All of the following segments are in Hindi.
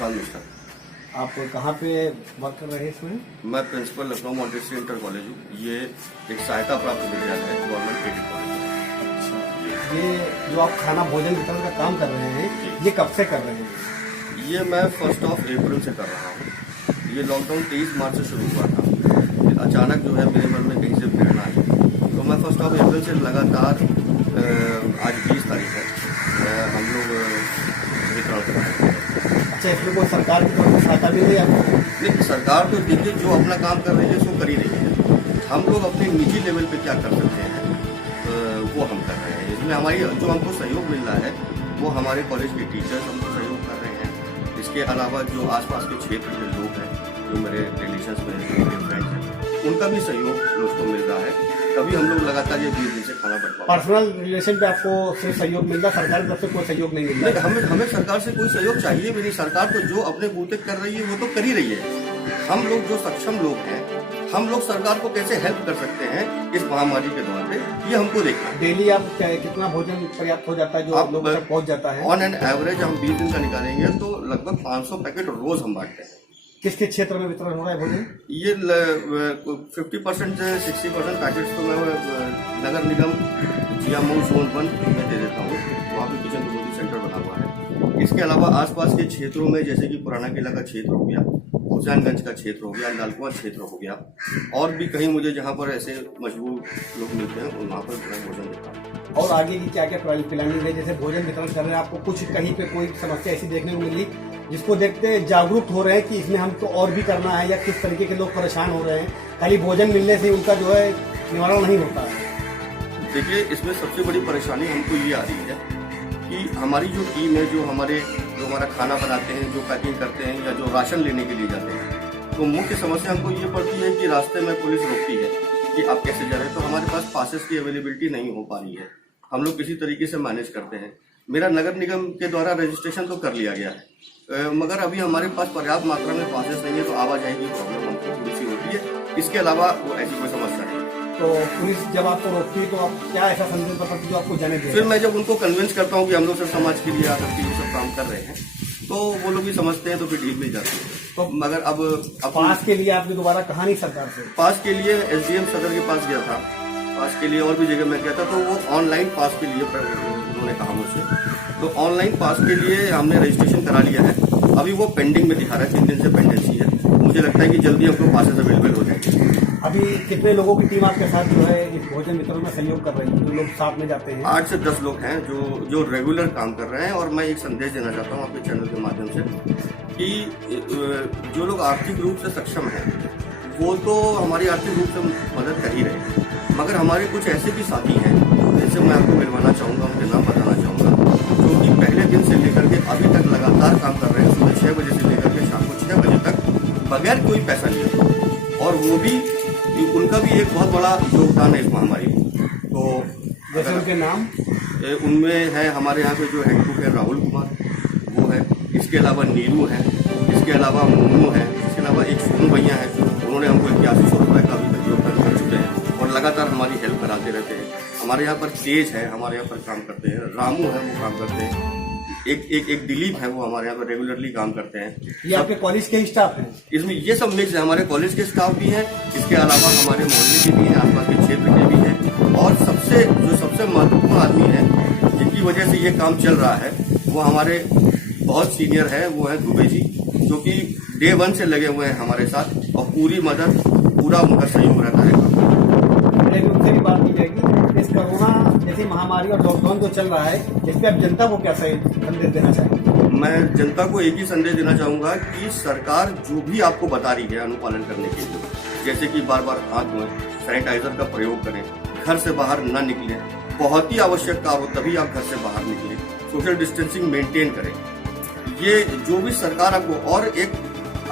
प्रसाद मिश्रा। आप कहाँ पे वर्क कर रहे हैं इसमें? मैं principal Lucknow Montessori inter college हूँ। ये एक सहायता प्राप्त विद्यालय है, गवर्नमेंट एडेड कॉलेज। ये जो आप खाना भोजन वितरण का काम कर रहे हैं, ये कब से कर रहे हैं? ये मैं 1 अप्रैल से कर रहा हूँ। ये लॉकडाउन 23 मार्च से शुरू हुआ था। फिर अचानक जो है मेरे मन में कहीं से प्रेरणा आई, तो मैं 1 अप्रैल से लगातार आज 20 तारीख है, हम लोग वितरण कर रहे हैं। अच्छा, इसमें कोई सरकार की तरफ से सहायता भी नहीं आपको? नहीं, सरकार तो देखिए जो अपना काम कर रही है सो कर ही रही है। हम लोग अपने निजी लेवल पे क्या कर सकते हैं वो हम कर रहे हैं। इसमें हमारी जो हमको सहयोग मिल रहा है वो हमारे कॉलेज के टीचर्स हमको सहयोग कर रहे हैं। इसके अलावा जो आसपास के क्षेत्र के लोग हैं, जो मेरे रिलेशंस में मेरे फ्रेंड्स हैं, उनका भी सहयोग मुझको मिल रहा है। तभी हम लोग लगातार ये 20 दिन से खाना बंटवा। पर्सनल रिलेशन पे आपको सिर्फ सहयोग मिल रहा है, सरकार की तरफ से कोई सहयोग नहीं मिल रहा? हमें सरकार से कोई सहयोग चाहिए भी नहीं। सरकार तो जो अपने बूते कर रही है वो तो कर ही रही है। हम लोग जो सक्षम लोग हैं, हम लोग सरकार को कैसे हेल्प कर सकते हैं इस महामारी के दौर पे, ये हमको देखना है। डेली आप कितना भोजन पर्याप्त हो जाता है जो लोगों तक पहुंच जाता है? ऑन एन एवरेज हम 20 दिन का निकालेंगे तो लगभग 500 पैकेट रोज हम बांटते हैं। किस किस क्षेत्र में वितरण हो रहा है भोजन? ये 50% से 60% पैकेट्स तो मैं नगर निगम जियामऊ जोन 1 में दे देता हूँ। वहाँ पे किचन डिलीवरी सेंटर बना हुआ है। इसके अलावा आसपास के क्षेत्रों में, जैसे कि पुराना किला का क्षेत्र हो गया, हुसैनगंज का क्षेत्र हो गया, लालकुआं क्षेत्र हो गया, और भी कहीं मुझे जहाँ पर ऐसे मजबूर लोग मिलते हैं वहाँ पर मैं भोजन देता हूँ। और आगे की क्या क्या प्लानिंग है? जैसे भोजन वितरण कर रहे हैं, आपको कुछ कहीं पे कोई समस्या ऐसी देखने को मिली जिसको देखते जागरूक हो रहे हैं कि इसमें हमको और भी करना है, या किस तरीके के लोग परेशान हो रहे हैं, खाली भोजन मिलने से उनका जो है निवारण नहीं होता है? देखिए, इसमें सबसे बड़ी परेशानी हमको ये आ रही है कि हमारी जो टीम है, जो हमारा खाना बनाते हैं, जो पैकिंग करते हैं, या जो राशन लेने के लिए जाते हैं, तो मुख्य समस्या हमको ये पड़ती है कि रास्ते में पुलिस रोकती है कि आप कैसे जा रहे हैं। तो हमारे पास पासेस की अवेलेबिलिटी नहीं हो पा रही है। हम लोग किसी तरीके से मैनेज करते हैं। मेरा नगर निगम के द्वारा रजिस्ट्रेशन तो कर लिया गया है, मगर अभी हमारे पास पर्याप्त मात्रा में पासेस नहीं है, तो आवाजाही की प्रॉब्लम हमको थोड़ी सी होती है। इसके अलावा वो ऐसी कोई समस्या नहीं। तो पुलिस जब आपको रोकती है तो आप क्या ऐसा संदेश बताते जो आपको जाने दे? फिर मैं जब उनको कन्विंस करता हूँ कि हम लोग सब समाज के लिए आकर के ये सब काम कर रहे हैं, तो वो लोग भी समझते हैं, तो फिर ठीक भी जाते हैं। तो मगर अब पास के लिए आपने दोबारा कहा नहीं सरकार से? पास के लिए एसडीएम सदर के पास गया था, पास के लिए और भी जगह मैं गया था, तो वो ऑनलाइन पास के लिए उन्होंने कहा मुझसे। तो ऑनलाइन पास के लिए हमने रजिस्ट्रेशन करा लिया है। अभी वो पेंडिंग में दिखा रहा है, 3 दिन से पेंडेंसी है। मुझे लगता है कि जल्दी हमको पासेस अवेलेबल हो जाएंगे। अभी कितने लोगों की टीम आपके साथ जो है इस भोजन वितरण में सहयोग कर रही है, जो लोग साथ में जाते हैं? 8 से 10 लोग हैं जो रेगुलर काम कर रहे हैं। और मैं एक संदेश देना चाहता हूँ आपके चैनल के माध्यम से कि जो लोग आर्थिक रूप से सक्षम हैं वो तो हमारी आर्थिक रूप से मदद कर ही रहे हैं, मगर हमारे कुछ ऐसे भी साथी हैं जिनसे मैं आपको मिलवाना चाहूँगा, उनके नाम बताना चाहूँगा, जो कि पहले दिन से लेकर के अभी तक लगातार काम कर रहे हैं, सुबह 6 बजे से लेकर के शाम को 6 बजे तक, बगैर कोई पैसा लिए। और वो भी, उनका भी एक बहुत बड़ा योगदान है इस महामारी में। तो जैसे उनके नाम उनमें है, हमारे यहाँ पे जो हेड कुक है राहुल कुमार, वो है। इसके अलावा नीरू है, इसके अलावा मोनू है, इसके अलावा एक सोनू भैया है, उन्होंने हमको 8100 रुपये का अभी तक योगदान कर चुके हैं और लगातार हमारी हेल्प कराते रहते हैं। हमारे यहाँ पर तेज है, हमारे यहाँ पर काम करते हैं। रामू है, वो काम करते हैं। एक दिलीप है, वो हमारे यहाँ पर रेगुलरली काम करते हैं। ये आपके कॉलेज के स्टाफ हैं? इसमें ये सब मिक्स है, हमारे कॉलेज के स्टाफ भी हैं, इसके अलावा हमारे मोहल्ले के भी हैं, आसपास के क्षेत्र के भी हैं। और सबसे महत्वपूर्ण आदमी है जिनकी वजह से ये काम चल रहा है, वो हमारे बहुत सीनियर है, वो है दुबे जी, जो कि डे 1 से लगे हुए हैं हमारे साथ और पूरी मदद, पूरा उनका सहयोग रहता है। उनसे भी बात की जाएगी। इस कोरोना जैसी महामारी और लॉकडाउन जो चल रहा है, इस पे आप जनता को क्या संदेश देना चाहेंगे? मैं जनता को एक ही संदेश देना चाहूँगा कि सरकार जो भी आपको बता रही है अनुपालन करने के लिए, जैसे कि बार बार हाथ धोएं, सैनिटाइजर का प्रयोग करें, घर से बाहर न निकलें, बहुत ही आवश्यकता हो तभी आप घर से बाहर निकलें, सोशल डिस्टेंसिंग मेंटेन करें। ये जो भी सरकार आपको, और एक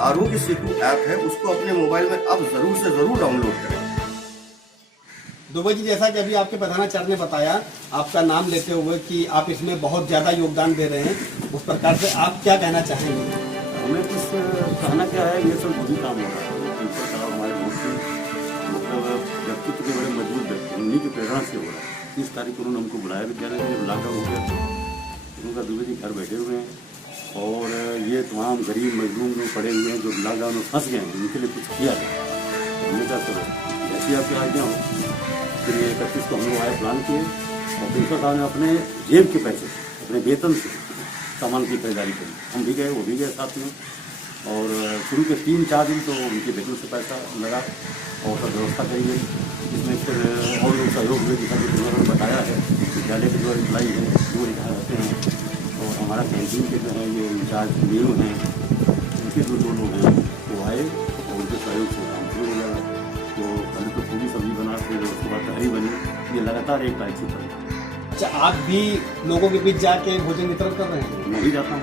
आरोग्य सेतु ऐप है, उसको अपने मोबाइल में अब जरूर से जरूर डाउनलोड करें। दुबे जी, जैसा कि अभी आपके प्रधानाचार्य ने बताया, आपका नाम लेते हुए कि आप इसमें बहुत ज्यादा योगदान दे रहे हैं, उस प्रकार से आप क्या कहना चाहेंगे? हमें कुछ कहना क्या है, ये सब वही काम हो रहा है। हमारे मुख्य मतलब व्यक्तित्व के बड़े मजबूत व्यक्ति, उन्हीं की प्रेरणा से हो रहा है। 30 तारीख को उन्होंने हमको बुलाया विद्यालय में, जब लॉकडाउन हो गया तो उनका दुबे जी घर बैठे हुए हैं, और ये तमाम गरीब मजदूर जो पड़े हुए हैं, जो लॉकडाउन में फंस गए हैं, उनके लिए कुछ किया जाए। हमने कहा चलो जैसी आपकी आइडिया हो। फिर ये 31 को हम लोग आए प्लान किए और प्रिंसिपल साहब ने अपने जेब के पैसे अपने वेतन से सामान की खरीदारी करी। हम भी गए, वो भी गए साथ में। और शुरू के 3-4 दिन तो उनके वेतन से पैसा लगा और सब व्यवस्था करी गई। इसमें फिर और लोग सहयोग हुए, जैसा कि उन्होंने बताया है। विद्यालय के जो एम्प्लाई हैं वो यहाँ रहते हैं और हमारा कैंटीन के जो है ये इंचार्ज मीरू हैं, उनके जो लोग हैं वो आए और उनके सहयोग से काम शुरू हो गया। तो पहले तो पूरी सब्जी बना, फिर उसके बाद तहरी बनी। ये लगातार एक टाइप से चल। अच्छा, आप भी लोगों के बीच जाके भोजन वितरण कर रहे हैं? मैं भी जाता हूँ।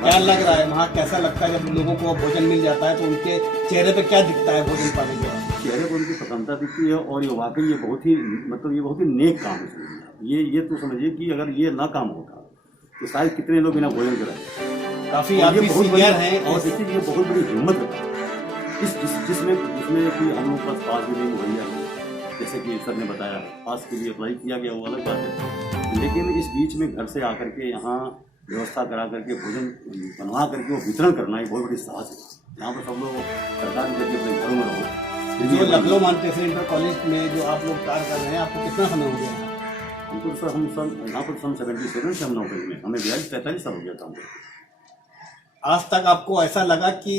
क्या लग रहा है वहाँ, कैसा लगता है जब लोगों को भोजन मिल जाता है तो उनके चेहरे पे क्या दिखता है भोजन पाने के बाद? चेहरे पर उनकी प्रसन्नता दिखती है और ये वाकई ये बहुत ही मतलब ये बहुत ही नेक काम है। ये तो समझिए कि अगर ये ना काम होता तो शायद कितने लोग बिना भोजन कराए। काफी आप भी सीनियर हैं और देखिए ये बहुत बड़ी हिम्मत है जिसमें कि हम लोग पास पास भी नहीं मुहैया है। जैसे कि सर ने बताया पास के लिए अप्लाई किया गया, वो अलग बात है, लेकिन इस बीच में घर से आकर के यहाँ व्यवस्था करा करके भोजन बनवा करके वो वितरण करना एक बहुत बड़ी साहस है। यहाँ पर सब लोग सरकार करके अपने घरों में रहो। जो लखनऊ मॉन्टेसरी इंटर कॉलेज में जो आप लोग कार्य कर रहे हैं, आपको कितना समय हो गया है? हमको सर हम सन यहाँ पर सन 77 से हम नौकरी में, हमें 42-43 साल हो गया था हमको। आज तक आपको ऐसा लगा कि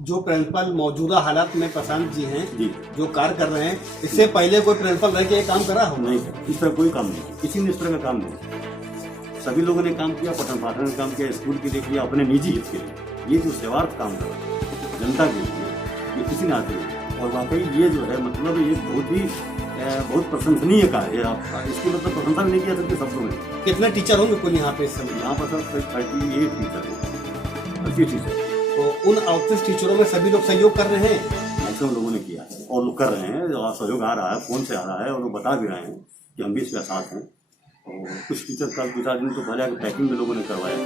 जो प्रिंसिपल मौजूदा हालात में प्रशांत जी हैं जी जो कार्य कर रहे हैं, इससे पहले कोई प्रिंसिपल रह के ये काम करा हो? नहीं सर, इस तरह कोई काम नहीं, किसी ने इस तरह का काम नहीं। सभी लोगों ने काम किया, पठन पाठन ने काम किया, स्कूल के लिए किया, अपने निजी हित के लिए। ये जो सेवार्थ काम कर रहा है जनता के लिए, ये किसी ने आते नहीं। और वाकई ये जो है मतलब ये बहुत प्रशंसनीय कार्य है। आप इसकी मतलब प्रशंसा भी नहीं किया सकते शब्दों में। कितने टीचर होंगे कुल यहाँ पे इस समय? यहाँ पर सर 38 टीचर है, 30 टीचर। तो उन 38 टीचरों में सभी लोग सहयोग कर रहे हैं? मैक्सिमम लोगों ने किया है और लोग कर रहे हैं। सहयोग आ रहा है, फोन से आ रहा है और लोग बता भी रहे हैं कि हम भी इसके साथ हैं। और कुछ टीचर कल 2-4 दिन तो पहले पैकिंग में लोगों ने करवाया।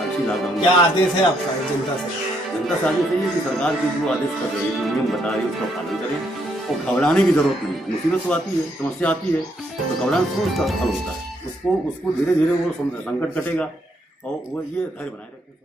आखिरी लॉकडाउन क्या आदेश है आपका जनता से? जनता से आदेश है कि सरकार की जो आदेश कर रही है, जो नियम बता रही है, उसका पालन करें और घबराने की जरूरत नहीं। मुसीबत तो आती है, समस्या आती है, तो घबराने से उसका हल होता है। उसको धीरे धीरे वो संकट कटेगा और वो ये धैर्य बनाए रखें।